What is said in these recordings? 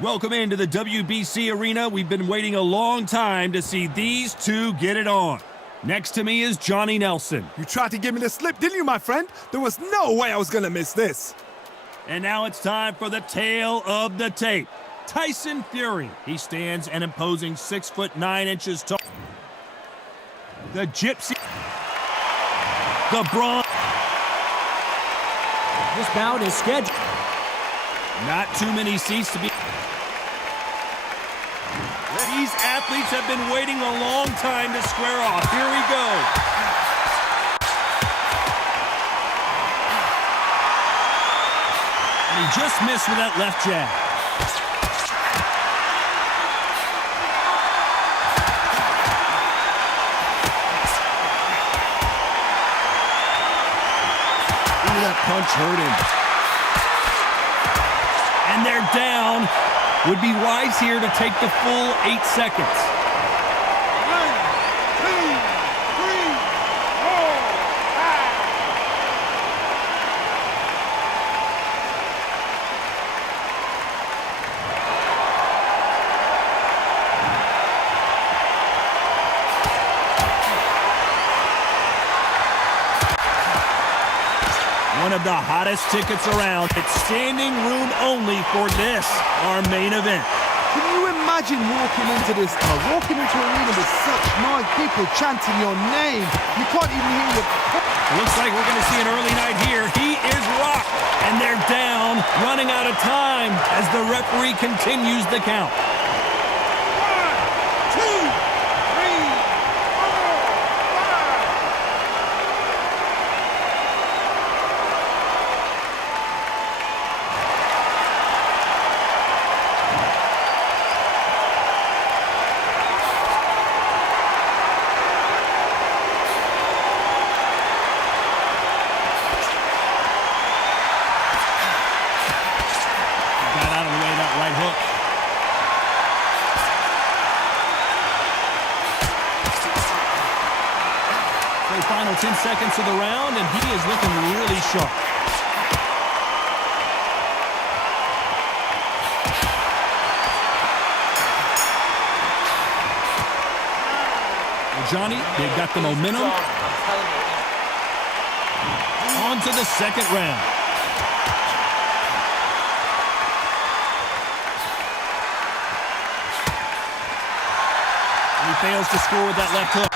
Welcome into the WBC arena. We've been waiting a long time to see these two get it on. Next to me is Johnny Nelson. You tried to give me the slip, didn't you, my friend? There was no way I was gonna miss this. And now it's time for the tale of the tape. Tyson Fury. He stands an imposing 6'9" tall. The Gypsy. The Braun. This bout is scheduled. Not too many seats to be. These athletes have been waiting a long time to square off. Here we go. And he just missed with that left jab. Ooh, that punch hurt him. And they're down. Would be wise here to take the full 8 seconds. 1, 2, 3, 4, 5. One of the hottest tickets around. It's standing room only for this, our main event. Can you imagine walking into this walking into an arena with such nice people chanting your name? You can't even hear your... Looks like we're going to see an early night here. He is rocked, and they're down, running out of time as the referee continues the count. 1, 2, 3, 4, 5. Got out of the way of that right hook. So final 10 seconds of the round, and he is looking really sharp. Well, Johnny, they've got the momentum. On to the second round. He fails to score with that left hook.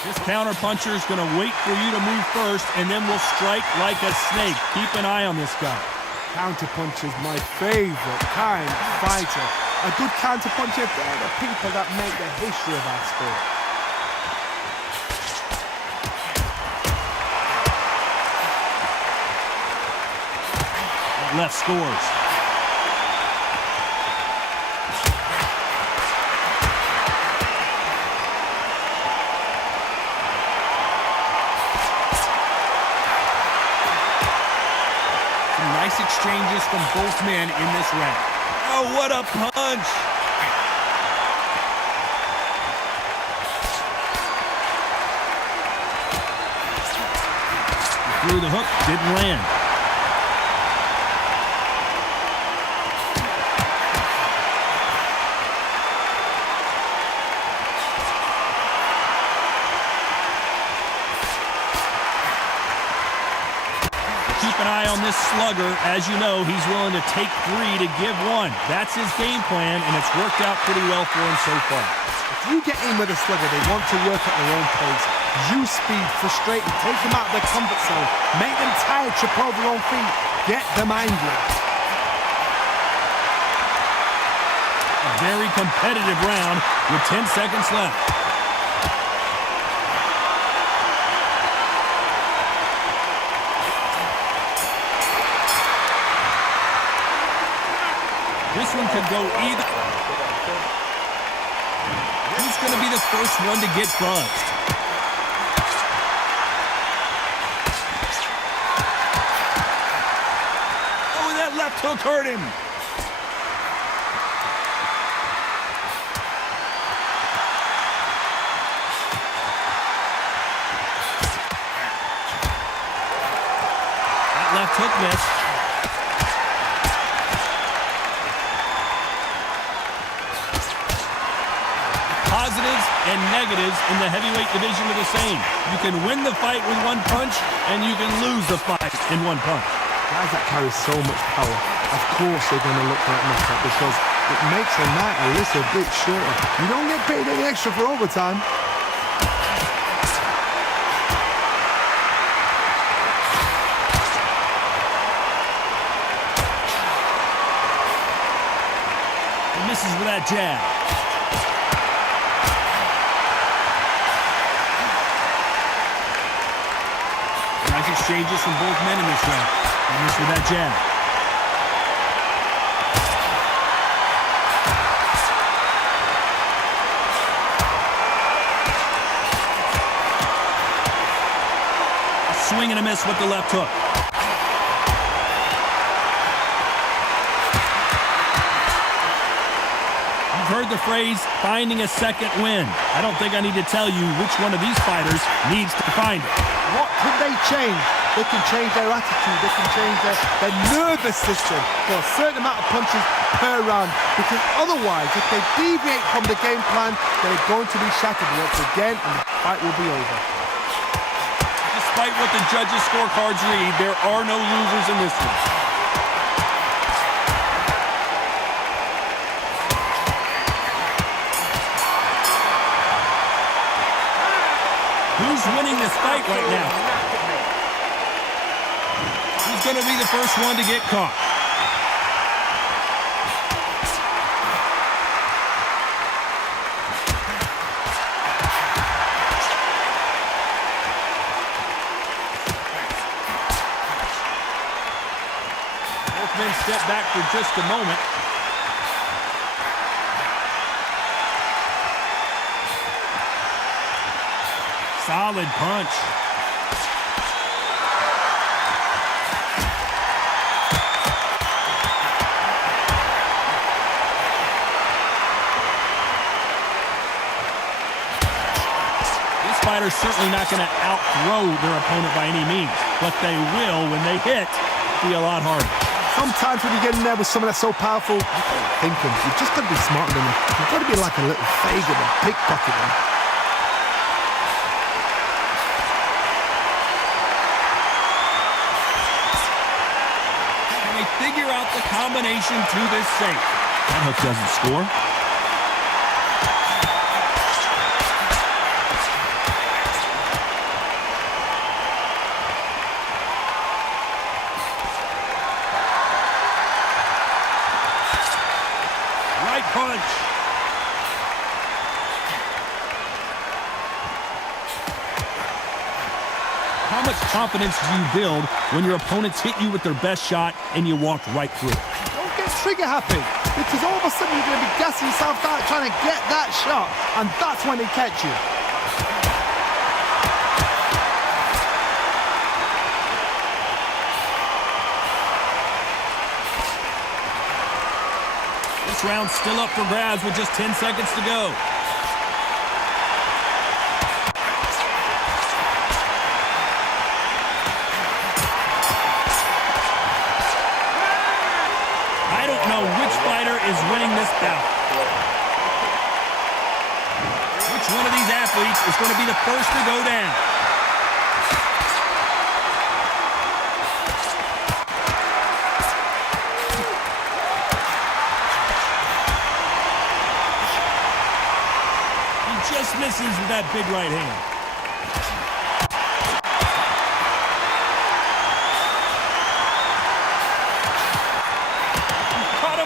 This counter-puncher is going to wait for you to move first, and then will strike like a snake. Keep an eye on this guy. Counterpuncher is my favorite kind of fighter. A good counterpuncher, they're the people that make the history of our sport. Left scores. Some nice exchanges from both men in this round. Oh, what a punch! He threw the hook, didn't land. Keep an eye on this slugger. As you know, he's willing to take 3 to give 1. That's his game plan, and it's worked out pretty well for him so far. If you get in with a slugger, they want to work at their own pace. Use speed, frustrate them, take them out of their comfort zone, make them tired, trip over their own feet, get them angry. A very competitive round with 10 seconds left. This one could go either. Who's going to be the first one to get buzzed? Oh, that left hook hurt him. left hook missed. Positives and negatives in the heavyweight division are the same. You can win the fight with one punch, and you can lose the fight in one punch. Guys that carry so much power, of course they're going to look for that knockout because it makes the night a little bit shorter. You don't get paid any extra for overtime. He misses with that jab. Nice exchanges from both men in this round. He missed with that jab. Swing and a miss with the left hook. You've heard the phrase, finding a second win. I don't think I need to tell you which one of these fighters needs to find it. What can they change? They can change their attitude. They can change their nervous system for a certain amount of punches per round. Because otherwise, if they deviate from the game plan, they're going to be shattered once again and the fight will be over. Despite what the judges' scorecards read, there are no losers in this one. Who's winning this fight right now? Who's going to be the first one to get caught? Both men step back for just a moment. Solid punch. This fighter's certainly not going to outthrow their opponent by any means, but they will, when they hit, be a lot harder. Sometimes when you get in there with someone that's so powerful, thinking, you've just got to be smarter than them. You've got to be like a little faggot and pickpocket them. Figure out the combination to this safe. That hook doesn't score. Right punch. How much confidence do you build when your opponents hit you with their best shot and you walk right through it? Don't get trigger happy, because all of a sudden you're going to be gassing yourself out trying to get that shot, and that's when they catch you. This round's still up for grabs with just 10 seconds to go. I don't know which fighter is winning this bout. Which one of these athletes is going to be the first to go down? He just misses with that big right hand.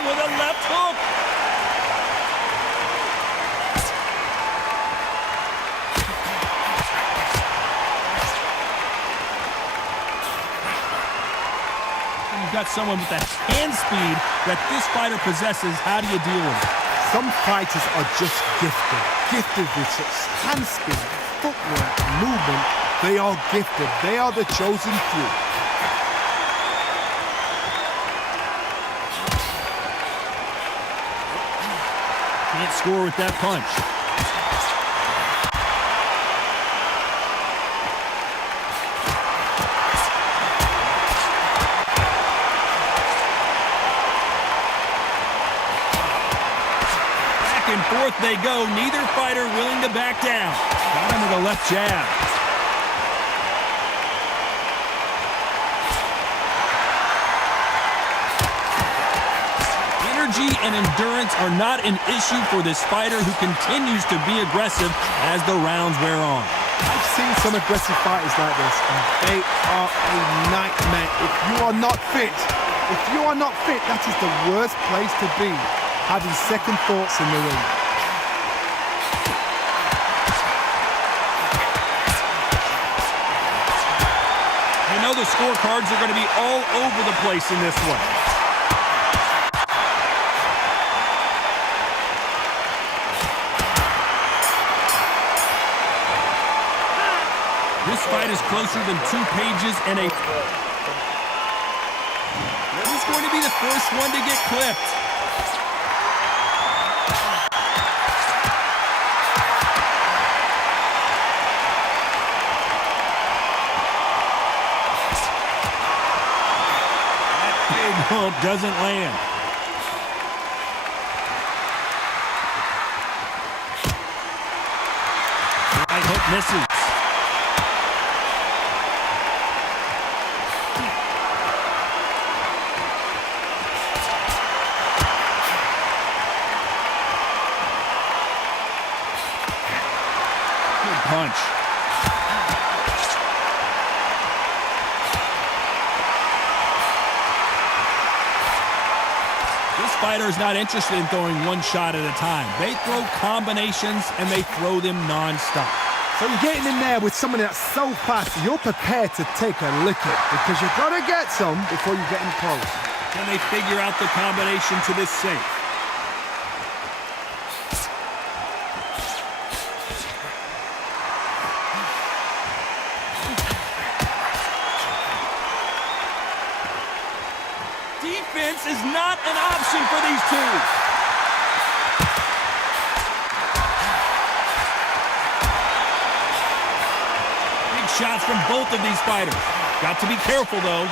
With a left hook. And you've got someone with the hand speed that this fighter possesses. How do you deal with it? Some fighters are just gifted with such hand speed, footwork, movement. They are gifted. They are the chosen few. Can't score with that punch. and forth they go. Neither fighter willing to back down. Got him with a left jab. Energy and endurance are not an issue for this fighter who continues to be aggressive as the rounds wear on. I've seen some aggressive fighters like this, and they are a nightmare. If you are not fit, that is the worst place to be, having second thoughts in the ring. You know the scorecards are going to be all over the place in this one. This fight is closer than 2 pages and a... Who's going to be the first one to get clipped? That big hook doesn't land. Right hook misses. Punch. This fighter is not interested in throwing one shot at a time. They throw combinations and they throw them non-stop. So you're getting in there with someone that's so fast, you're prepared to take a licking because you've got to get some before you get in close. Can they figure out the combination to this safe? Defense is not an option for these two. Big shots from both of these fighters. Got to be careful, though.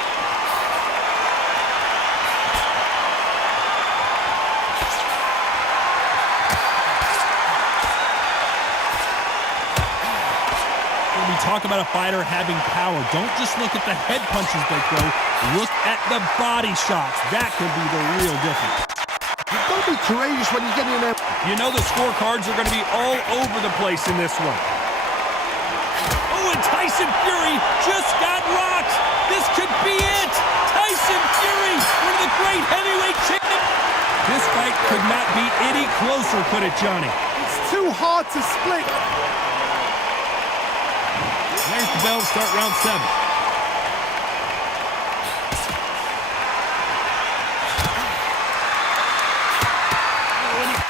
When we talk about a fighter having power, don't just look at the head punches they throw. Look at the body shots. That could be the real difference. You've got to be courageous when you get in there. You know the scorecards are going to be all over the place in this one. Oh, and Tyson Fury just got rocked. This could be it. Tyson Fury, one of the great heavyweight champions. This fight could not be any closer, could it, Johnny? It's too hard to split. There's the bell to start round 7.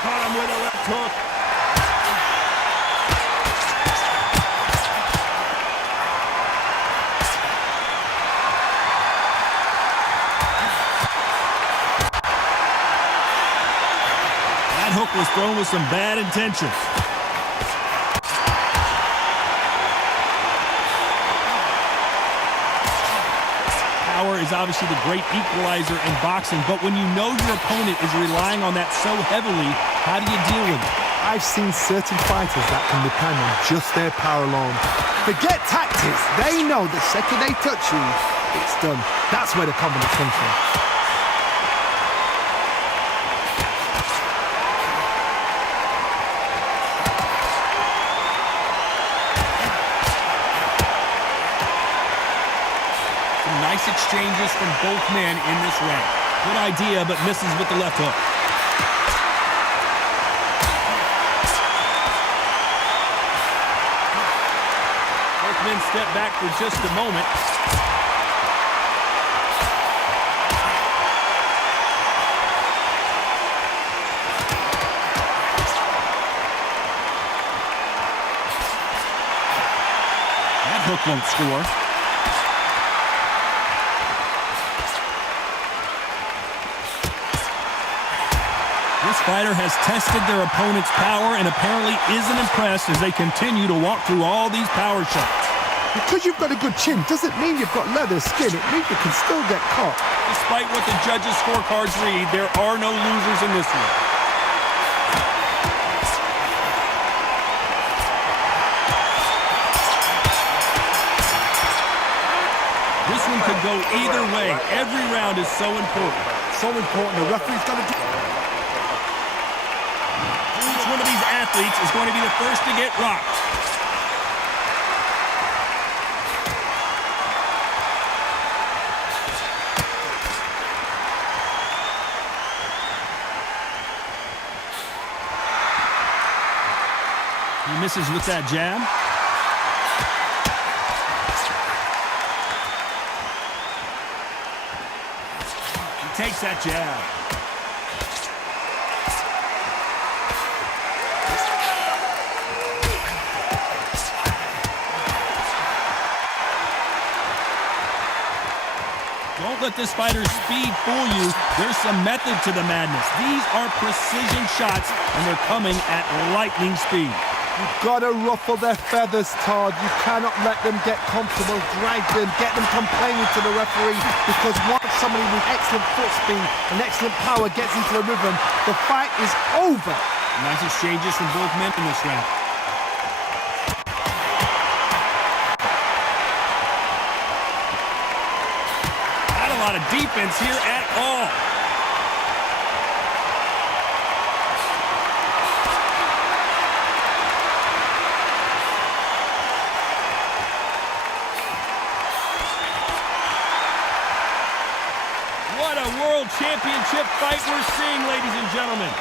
Caught him with a left hook. That hook was thrown with some bad intentions. Power is obviously the great equalizer in boxing, but when you know your opponent is relying on that so heavily, how do you deal with it? I've seen certain fighters that can depend on just their power alone. Forget tactics. They know the second they touch you, it's done. That's where the confidence comes from. Nice exchanges from both men in this round. Good idea, but misses with the left hook. Both men step back for just a moment. That hook won't score. This fighter has tested their opponent's power and apparently isn't impressed as they continue to walk through all these power shots. Because you've got a good chin doesn't mean you've got leather skin. It means you can still get caught. Despite what the judges' scorecards read, there are no losers in this one. one could go either way. Every round is so important. So important. The referee's got to do. Each one of these athletes is going to be the first to get rocked. He misses with that jab. He takes that jab. Don't let this fighter's speed fool you. There's some method to the madness. These are precision shots, and they're coming at lightning speed. You've got to ruffle their feathers, Todd. You cannot let them get comfortable, drag them, get them complaining to the referee, because once somebody with excellent foot speed and excellent power gets into the rhythm, the fight is over. Nice exchanges from both men in this round. Not a lot of defense here at all. What a world championship fight we're seeing, ladies and gentlemen.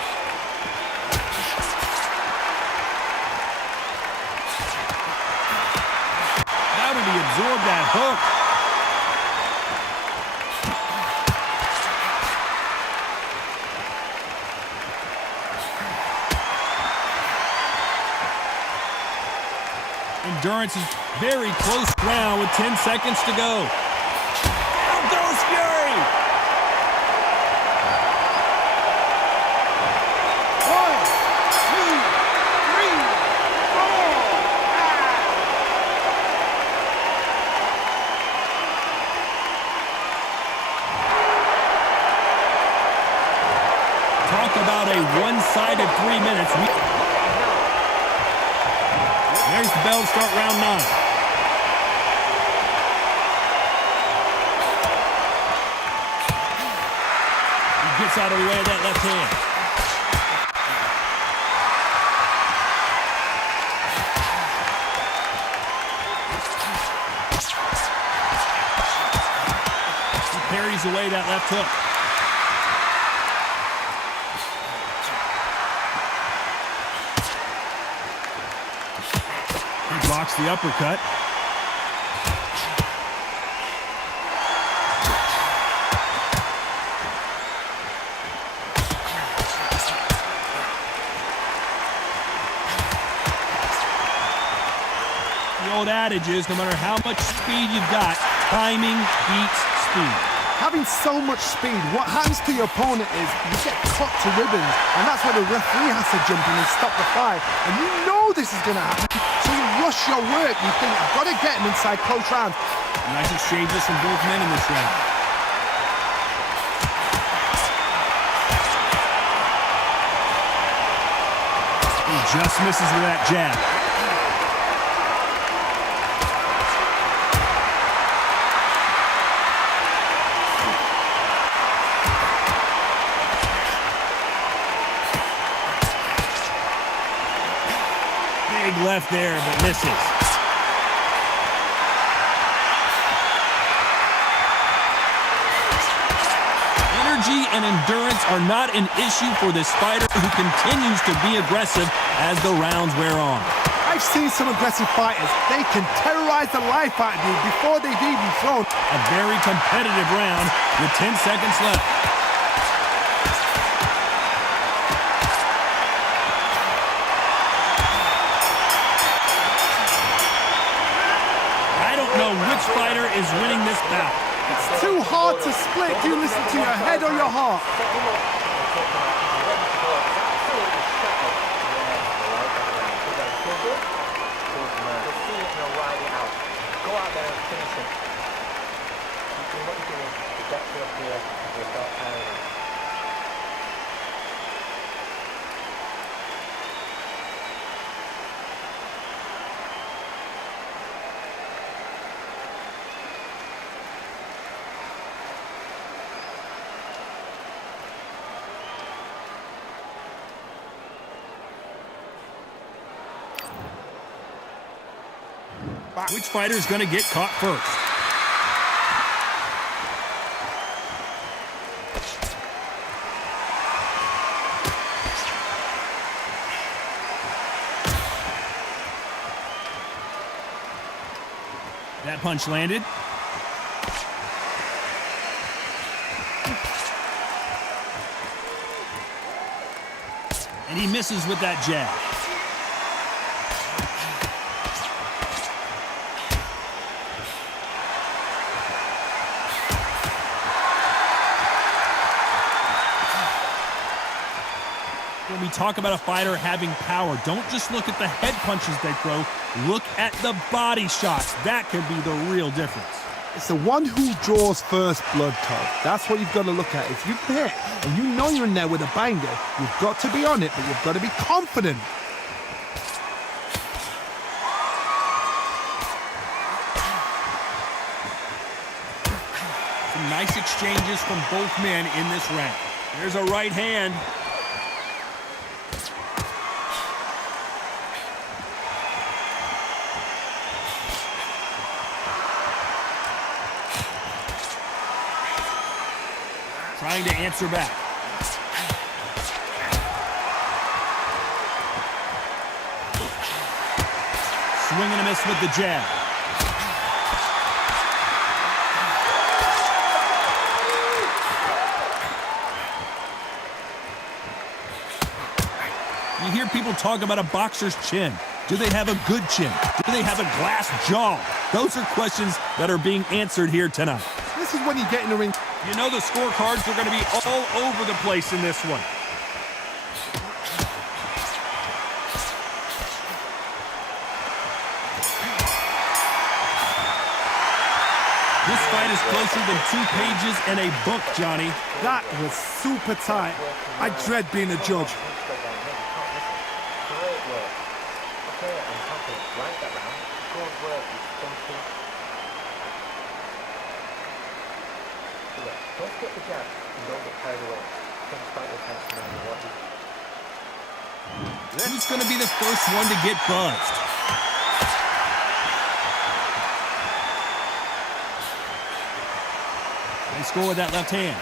How did he absorb that hook? Endurance is very close round with 10 seconds to go. Down goes Fury! Talk about a one-sided 3 minutes. There's the bell to start round 9. He gets out of the way of that left hand. He parries away that left hook. Blocks the uppercut. The old adage is, no matter how much speed you've got, timing beats speed. Having so much speed, what happens to your opponent is you get cut to ribbons, and that's where the referee has to jump in and stop the fight. And you know this is going to happen, so you rush your work. You think, I've got to get him inside close rounds. Nice exchanges from both men in this round. He just misses with that jab. Big left there, but misses. Energy and endurance are not an issue for this fighter, who continues to be aggressive as the rounds wear on. I've seen some aggressive fighters. They can terrorize the life out of you before they've even thrown. A very competitive round with 10 seconds left. Which fighter is winning this bout? It's too hard to split. Do you listen to your head or your heart? Go out there and finish him. Keep doing what you're doing. Get to up here. We'll start firing. Which fighter's going to get caught first? That punch landed. And he misses with that jab. When we talk about a fighter having power, don't just look at the head punches they throw. Look at the body shots. That could be the real difference. It's the one who draws first blood, Todd. That's what you've got to look at. If you've hit and you know you're in there with a banger, you've got to be on it, but you've got to be confident. Some nice exchanges from both men in this round. There's a right hand. Trying to answer back. Swing and a miss with the jab. You hear people talk about a boxer's chin. Do they have a good chin? Do they have a glass jaw? Those are questions that are being answered here tonight. This is when you get in the ring. You know the scorecards are going to be all over the place in this one. This fight is closer than 2 pages in a book, Johnny. That was super tight. I dread being a judge. Don't get the jab and don't get carried away. Don't fight your attention on what you. Who's going to be the first one to get buzzed? They score with that left hand.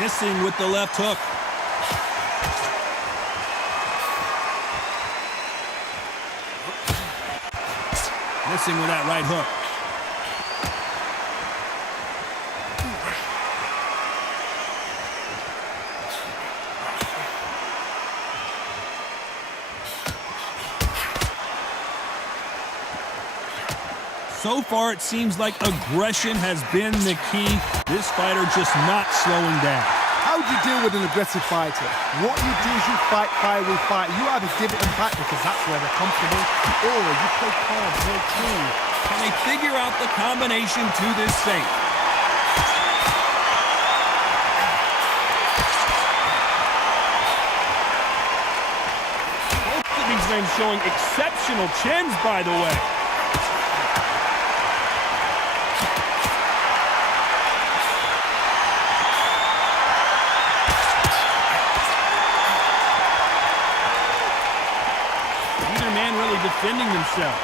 Missing with the left hook. Missing with that right hook. So far, it seems like aggression has been the key. This fighter just not slowing down. How do you deal with an aggressive fighter? What you do is you fight fire with fight. You either give it them back because that's where they're comfortable, or you play calm, play cool. Can they figure out the combination to this safe? Both of these men showing exceptional chins, by the way. Defending themselves.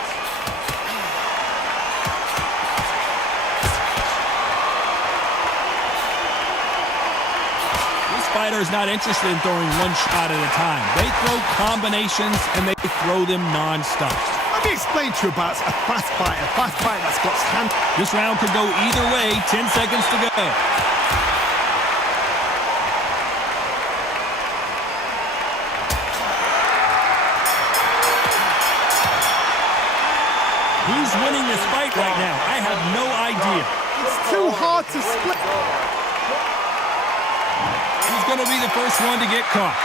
This fighter is not interested in throwing one shot at a time. They throw combinations and they throw them non-stop. Let me explain to you about a fast fighter that's got stand. This round could go either way. 10 seconds to go. Who's winning this fight right now? I have no idea. It's too hard to split. Who's going to be the first one to get caught?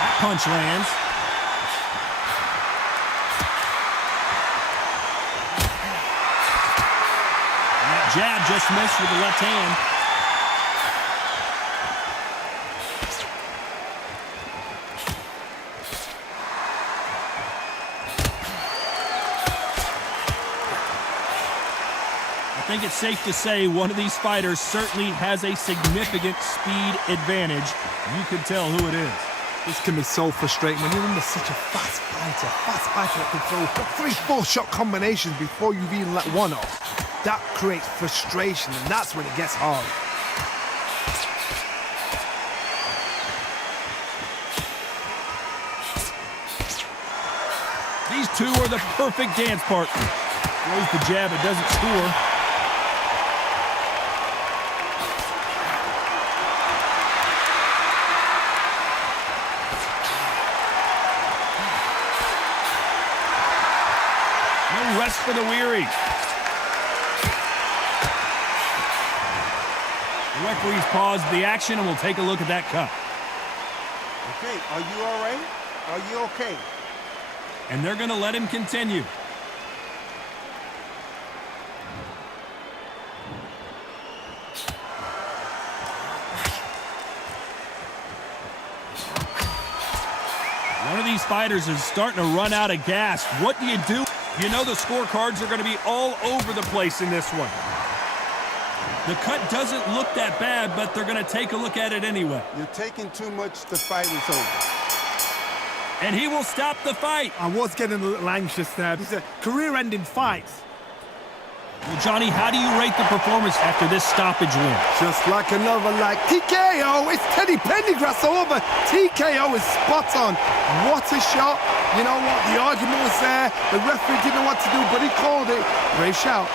That punch lands. Jab just missed with the left hand. I think it's safe to say one of these fighters certainly has a significant speed advantage. You can tell who it is. This can be so frustrating when you're under such a fast fighter that can throw 3-4 shot combinations before you've even let one off. That creates frustration, and that's when it gets hard. These two are the perfect dance partners. Throws the jab, it doesn't score. No rest for the weary. The referee's paused the action, and we'll take a look at that cut. Okay, are you all right? Are you okay? And they're going to let him continue. One of these fighters is starting to run out of gas. What do? You know the scorecards are going to be all over the place in this one. The cut doesn't look that bad, but they're going to take a look at it anyway. You're taking too much. The fight is over. And he will stop the fight. I was getting a little anxious there. It's a career-ending fight. Well, Johnny, how do you rate the performance after this stoppage win? Just like another TKO. It's Teddy Pendergrass over. TKO is spot on. What a shot. You know what? The argument was there. The referee didn't know what to do, but he called it. Great shout.